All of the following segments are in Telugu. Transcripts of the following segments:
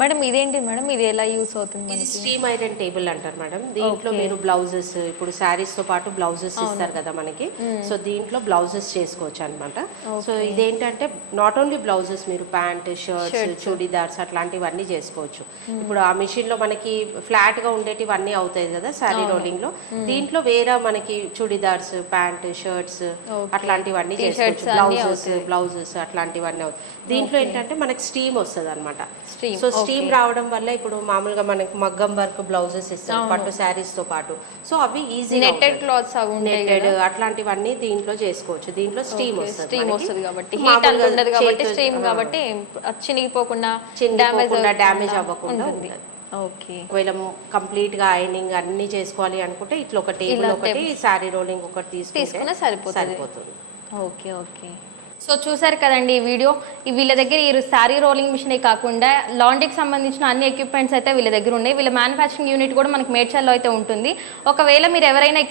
మేడం ఇదేంటి మేడం, ఇది ఎలా యూస్ అవుతుంది ఇది మనకి? స్టీమ్ ఐరన్ టేబుల్ అంటారు మేడం. దీంట్లో ఓకే. మీరు బ్లౌజెస్ ఇప్పుడు శారీస్ తో పాటు బ్లౌజెస్ అవును. ఇస్తారు కదా మనకి. సో దీంట్లో బ్లౌజెస్ చేసుకోవచ్చు అనమాట. So okay. ఇదేంటంటే నాట్ ఓన్లీ బ్లౌజెస్, మీరు ప్యాంట్, షర్ట్స్, షర్ట్స్. చూడీదార్స్ అట్లాంటివన్నీ చేసుకోవచ్చు. ఇప్పుడు ఆ మిషన్ లో మనకి ఫ్లాట్ గా ఉండేటివన్నీ అవుతాయి కదా శారీ అవును. రోలింగ్ లో. దీంట్లో వేరే మనకి చూడీదార్స్, ప్యాంట్, షర్ట్స్ ఓకే. అట్లాంటివన్నీ టీ చేసుకోవచ్చు. షర్ట్స్ అన్నీ అవుతాయి. బ్లౌజెస్ అట్లాంటివన్నీ అవుతాయి. దీంట్లో ఓకే. ఏంటంటే మనకి స్టీమ్ వస్తుంది అనమాట. స్ట్రీమ్. So steam okay. రావడం వల్ల ఇప్పుడు మామూలుగా మనకి మగ్గం వర్క్ బ్లౌజెస్ ఇస్తారు అవును. పట్టు శారీస్ తో పాటు. సో అవి ఈజీగా నెట్టెడ్ అవుతుంది. క్లాత్స్ అవి ఉంటాయి నెట్టెడ్ గదా! అట్లాంటివన్నీ దీంట్లో చేసుకోవచ్చు. దీంట్లో స్టీమ్ ఓకే. వస్తుంది స్ట్రీమ్ మనకి. వస్తది కాబట్టి, హీట్ అంత మామూలుగా ఉండదు కాబట్టి, చేతితో స్ట్రీమ్ కాబట్టి అది చినిగిపోకుండా, డ్యామేజ్ చిందిపోకుండా డ్యామేజ్ అవ్వకుండా అవ్వకుండా ఉంటుంది. ఉంటుంది. ఓకే. ఒకవేళ కంప్లీట్ గా ఐనింగ్ అన్ని చేసుకోవాలి అనుకుంటే ఇట్లా ఒక టేబుల్ ఇలా ఒకటి, శారీ రోలింగ్ ఒకటి తీసుకుంటే తీసుకున్నా సరిపోతది. సరిపోతుంది. ఓకే. ఓకే. సో చూసారు కదండి ఈ వీడియో. వీళ్ళ దగ్గర ఈ శారీ రోలింగ్ మిషనే కాకుండా లాండ్రీకి సంబంధించిన అన్ని ఎక్విప్మెంట్స్ అయితే వీళ్ళ దగ్గర ఉన్నాయి. వీళ్ళ మ్యానుఫ్యాక్చరింగ్ యూనిట్ కూడా మనకి మేడ్చల్లో అయితే ఉంటుంది. ఒకవేళ మీరు ఎవరైనా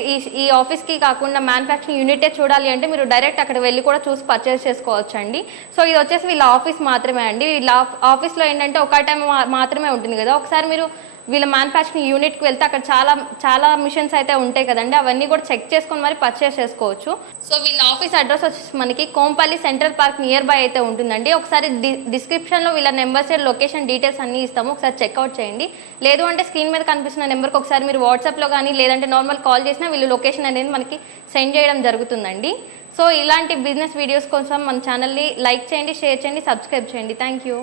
ఈ ఆఫీస్కి కాకుండా మ్యానుఫ్యాక్చరింగ్ యూనిటే చూడాలి అంటే మీరు డైరెక్ట్ అక్కడ వెళ్ళి కూడా చూసి పర్చేస్ చేసుకోవచ్చు అండి. సో ఇది వచ్చేసి వీళ్ళ ఆఫీస్ మాత్రమే అండి. వీళ్ళ ఆఫీస్లో ఏంటంటే ఒక టైం మాత్రమే ఉంటుంది కదా. ఒకసారి మీరు వీళ్ళ మ్యానుఫ్యాక్చరింగ్ యూనిట్కి వెళ్తే అక్కడ చాలా మిషన్స్ అయితే ఉంటాయి కదండి, అవన్నీ కూడా చెక్ చేసుకొని మరి పర్చేస్ చేసుకోవచ్చు. సో వీళ్ళ ఆఫీస్ అడ్రస్ వచ్చేసి మనకి Kompally central park near by అయితే ఉంటుందండి. ఒకసారి డిస్క్రిప్షన్లో వీళ్ళ నెంబర్స్ లొకేషన్ డీటెయిల్స్ అన్నీ ఇస్తాము, ఒకసారి చెక్అవుట్ చేయండి. లేదు అంటే స్క్రీన్ మీద కనిపిస్తున్న నెంబర్కి ఒకసారి మీరు వాట్సాప్లో కానీ లేదంటే నార్మల్ కాల్ చేసినా వీళ్ళు లొకేషన్ అనేది మనకి సెండ్ చేయడం జరుగుతుందండి. సో ఇలాంటి బిజినెస్ వీడియోస్ కోసం మన ఛానల్ని లైక్ చేయండి, షేర్ చేయండి, సబ్స్క్రైబ్ చేయండి. Thank you.